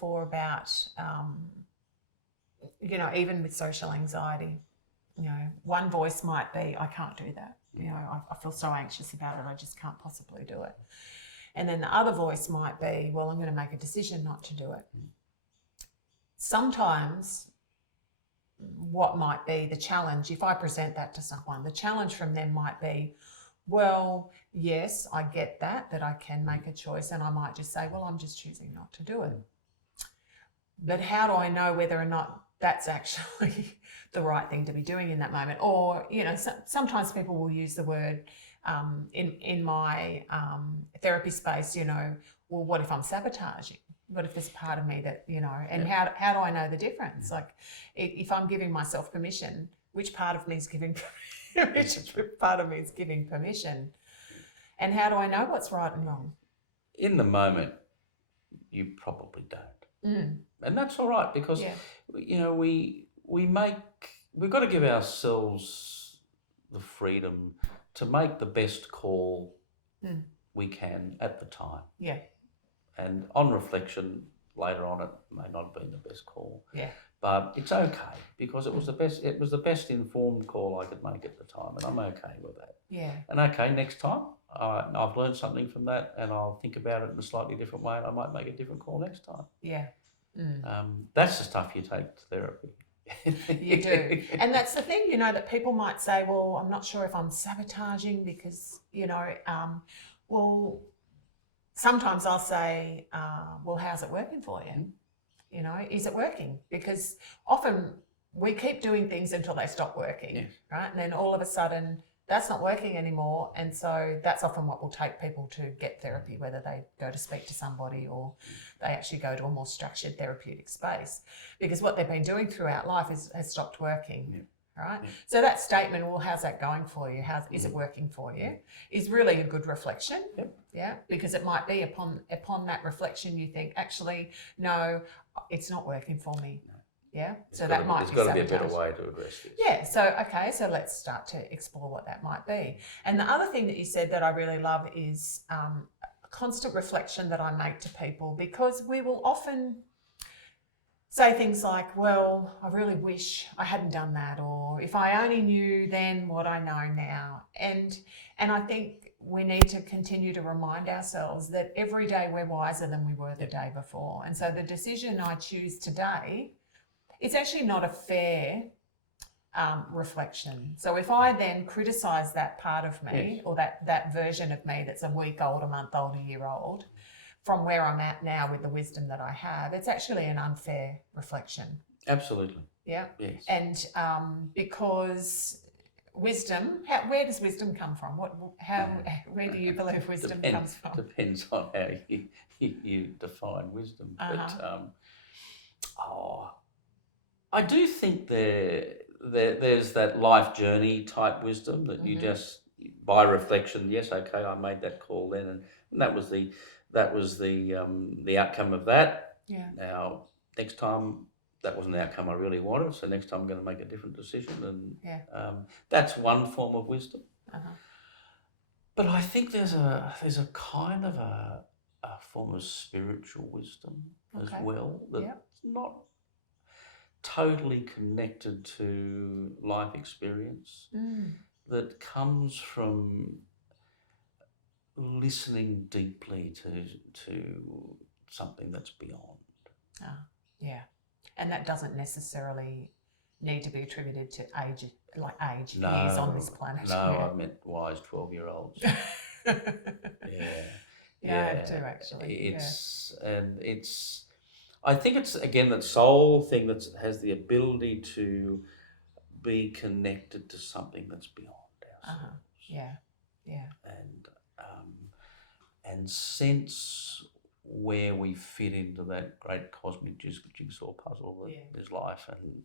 before about, even with social anxiety, one voice might be, I can't do that. I feel so anxious about it, I just can't possibly do it. And then the other voice might be, well, I'm going to make a decision not to do it. Sometimes what might be the challenge, if I present that to someone, the challenge from them might be, well, yes, I get that I can make a choice, and I might just say, well, I'm just choosing not to do it. But how do I know whether or not that's actually the right thing to be doing in that moment? Or, sometimes people will use the word in my therapy space, well, what if I'm sabotaging? What if there's a part of me that, and how do I know the difference? Like, if I'm giving myself permission, which part of me is giving permission? And how do I know what's right and wrong? In the moment, you probably don't. And that's all right, because, we've got to give ourselves the freedom to make the best call we can at the time. Yeah. And on reflection, later on, it may not have been the best call. Yeah. But it's okay, because it was the best informed call I could make at the time, and I'm okay with that. Yeah. And okay, next time, I've learned something from that, and I'll think about it in a slightly different way, and I might make a different call next time. Yeah. That's the stuff you take to therapy. You do. And that's the thing, that people might say, well, I'm not sure if I'm sabotaging because, well, sometimes I'll say, well, how's it working for you? Is it working? Because often we keep doing things until they stop working, right? And then all of a sudden that's not working anymore. And so that's often what will take people to get therapy, whether they go to speak to somebody or they actually go to a more structured therapeutic space, because what they've been doing throughout life has stopped working. Right? So that statement, well, how's that going for you? Is it working for you? Is really a good reflection. Yeah, because it might be upon that reflection you think, actually, no, it's not working for me. Yeah, so that might be sabotage. There's got to be a better way to address this. Yeah, so let's start to explore what that might be. And the other thing that you said that I really love is a constant reflection that I make to people, because we will often say things like, well, I really wish I hadn't done that, or if I only knew then what I know now. And I think we need to continue to remind ourselves that every day we're wiser than we were the day before. And so the decision I choose today, it's actually not a fair reflection. So if I then criticise that part of me, or that version of me that's a week old, a month old, a year old, from where I'm at now with the wisdom that I have, it's actually an unfair reflection. Absolutely. Yeah. Yes. And because wisdom, where does wisdom come from? Where do you believe wisdom comes from? Depends on how you define wisdom. But I do think there's that life journey type wisdom that you just, by reflection, yes, okay, I made that call then, and that was the outcome of that. Yeah. Now, next time, that wasn't the outcome I really wanted, so next time I'm going to make a different decision, and that's one form of wisdom. But I think there's a kind of a form of spiritual wisdom as well that's not totally connected to life experience, that comes from listening deeply to something that's beyond. And that doesn't necessarily need to be attributed to age years on this planet. No, I meant wise 12-year-olds. I do actually. I think it's, again, that soul thing that has the ability to be connected to something that's beyond ourselves. And sense where we fit into that great cosmic jigsaw puzzle that is life, and